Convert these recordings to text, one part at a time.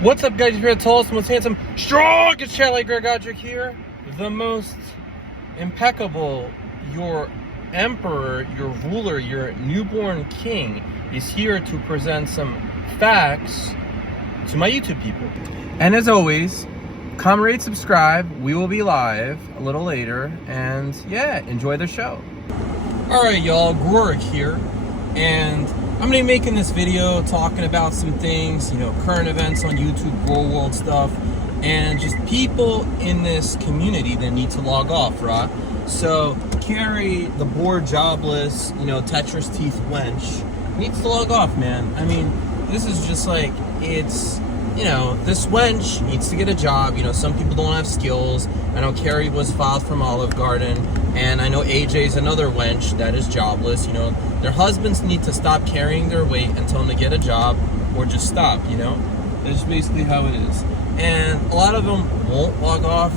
What's up, guys? You're the tallest, most handsome, strongest Charlie Gregoric here. The most impeccable, your emperor, your ruler, your newborn king is here to present some facts to my YouTube people. And as always, comment, rate, subscribe. We will be live a little later. And yeah, enjoy the show. Alright, y'all, Gregoric here. And I'm going to be making this video talking about some things, current events on YouTube, real world stuff, and just people in this community that need to log off, right? So, Carrie, the bored, jobless, Tetris teeth wench, needs to log off, man. I mean, this is just like, it's, this wench needs to get a job. Some people don't have skills. I know Carrie was filed from Olive Garden, and I know AJ's another wench that is jobless. Their husbands need to stop carrying their weight and tell them to get a job or just stop, That's basically how it is. And a lot of them won't log off.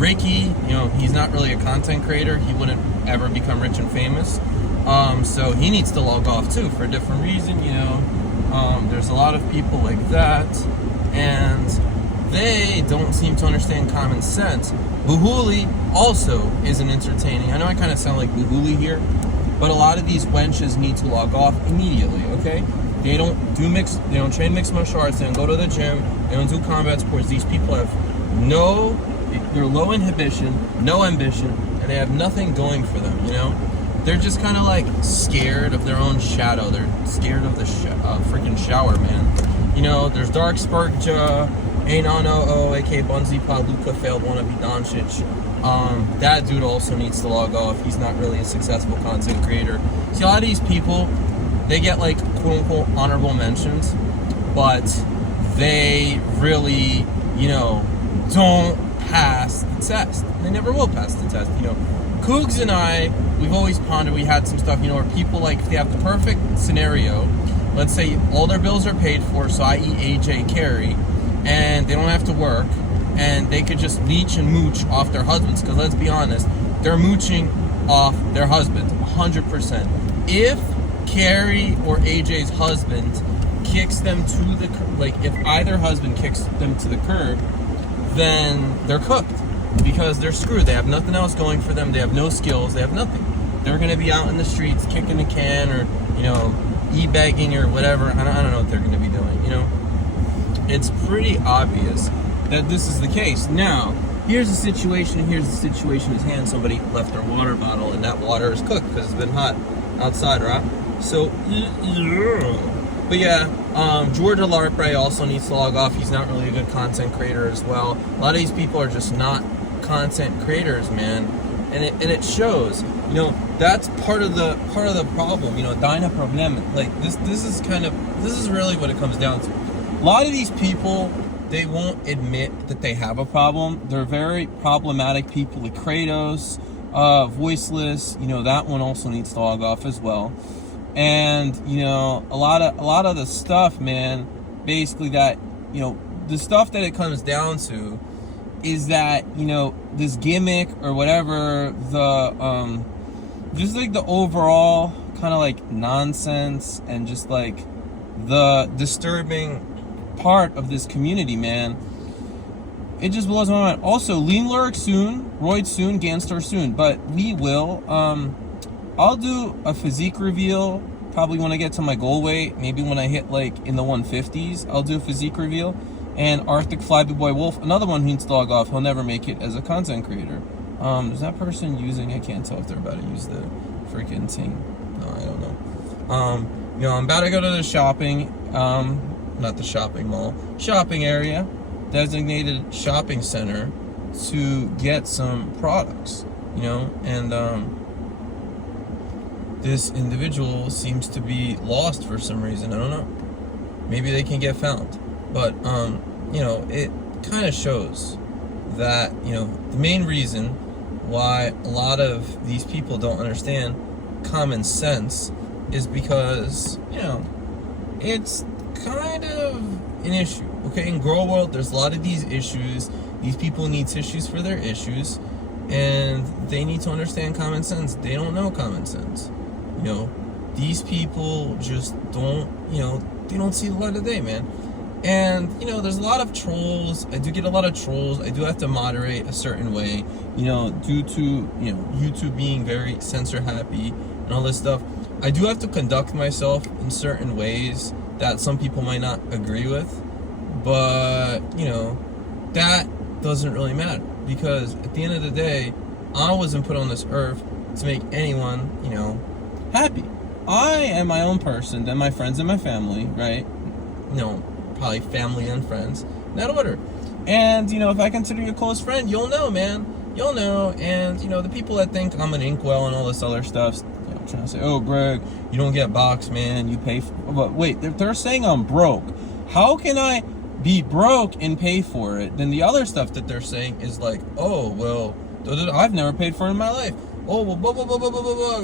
Ricky, he's not really a content creator. He wouldn't ever become rich and famous. So he needs to log off too for a different reason, There's a lot of people like that, and they don't seem to understand common sense. Buhuli also isn't entertaining. I know I kind of sound like Buhuli here, but a lot of these wenches need to log off immediately, okay? They don't train mixed martial arts, they don't go to the gym, they don't do combat sports. These people they're low inhibition, no ambition, and they have nothing going for them, They're just kind of like scared of their own shadow. They're scared of the freaking shower, man. There's Dark Sparkja, Ainano, aka Bunzi Paluka, failed wannabe Doncic. That dude also needs to log off. He's not really a successful content creator. See, a lot of these people, they get like quote unquote honorable mentions, but they really, don't pass the test. They never will pass the test, Cougs and I, we've always pondered, we had some stuff, where people, like, if they have the perfect scenario, let's say all their bills are paid for, so i.e. AJ, Carrie, and they don't have to work, and they could just leech and mooch off their husbands, because let's be honest, they're mooching off their husbands, 100%. If Carrie or AJ's husband kicks them to the curb, like, if either husband kicks them to the curb, then they're cooked. Because they're screwed. They have nothing else going for them. They have no skills. They have nothing. They're going to be out in the streets kicking a can or, e-begging or whatever. I don't know what they're going to be doing, It's pretty obvious that this is the case. Now, here's the situation. Here's the situation at hand. Somebody left their water bottle and that water is cooked because it's been hot outside, right? So, but yeah, Georgia Larpray also needs to log off. He's not really a good content creator as well. A lot of these people are just not content creators, man, and it shows. That's part of the problem. Dyna problem. Like this is really what it comes down to. A lot of these people, they won't admit that they have a problem. They're very problematic people. Like Kratos, Voiceless. That one also needs to log off as well. And a lot of the stuff, man, basically that the stuff that it comes down to is that this gimmick or whatever, the just like the overall kind of like nonsense and just like the disturbing part of this community, man, it just blows my mind. Also, Lean Lyric soon, Royd soon, Ganstar soon, but we will I'll do a physique reveal probably when I get to my goal weight. Maybe when I hit like in the 150s, I'll do a physique reveal. And Arctic Flyboy Wolf, another one who needs to log off. He'll never make it as a content creator. Is that person using? I can't tell if they're about to use the freaking thing. No, I don't know. I'm about to go to the shopping, not the shopping mall, shopping area, designated shopping center to get some products. And this individual seems to be lost for some reason. I don't know. Maybe they can get found. But, it kind of shows that, the main reason why a lot of these people don't understand common sense is because, it's kind of an issue. Okay, in Grow World, there's a lot of these issues. These people need tissues for their issues, and they need to understand common sense. They don't know common sense. These people just don't, they don't see the light of day, man. And, there's a lot of trolls. I do get a lot of trolls. I do have to moderate a certain way, due to, YouTube being very censor happy and all this stuff. I do have to conduct myself in certain ways that some people might not agree with. But, that doesn't really matter. Because at the end of the day, I wasn't put on this earth to make anyone, happy. I am my own person, then my friends and my family, right? Probably family and friends, in that order. And, if I consider you a close friend, you'll know, man. You'll know. And, the people that think I'm an inkwell and all this other stuff, trying to say, oh, Greg, you don't get box, man. You pay for... But wait, they're saying I'm broke. How can I be broke and pay for it? Then the other stuff that they're saying is like, oh, well, I've never paid for it in my life. Oh, well, blah, blah, blah, blah, blah, blah, blah.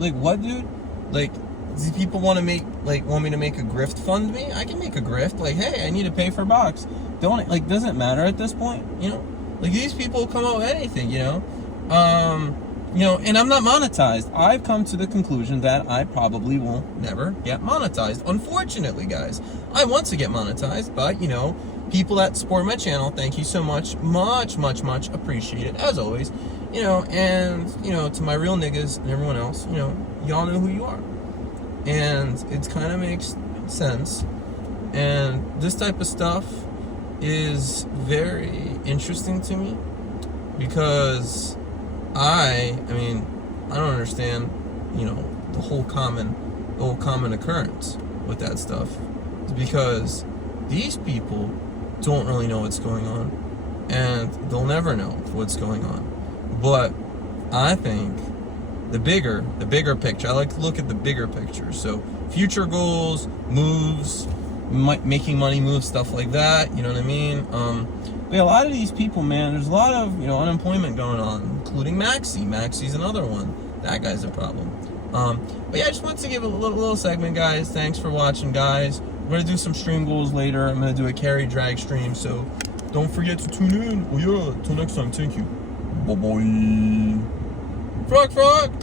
Like, what, dude? Like, these people want me to make a grift fund me? I can make a grift. Like, hey, I need to pay for a box. Doesn't matter at this point, Like, these people come out with anything, and I'm not monetized. I've come to the conclusion that I probably will never get monetized. Unfortunately, guys. I want to get monetized, but, people that support my channel, thank you so much. Much, much, much appreciated, as always. And, to my real niggas and everyone else, y'all know who you are. And it kind of makes sense. And this type of stuff is very interesting to me because I don't understand, the whole common occurrence with that stuff. It's because these people don't really know what's going on, and they'll never know what's going on. But I think the bigger picture, I like to look at the bigger picture. So future goals, moves, making money moves, stuff like that, you know what I mean? But a lot of these people, man, there's a lot of, unemployment going on, including Maxie. Maxie's another one. That guy's a problem. But yeah, I just wanted to give a little segment, guys. Thanks for watching, guys. We're going to do some stream goals later. I'm going to do a Carrie drag stream, so don't forget to tune in. Oh yeah, till next time, thank you. Bye-bye. Frog!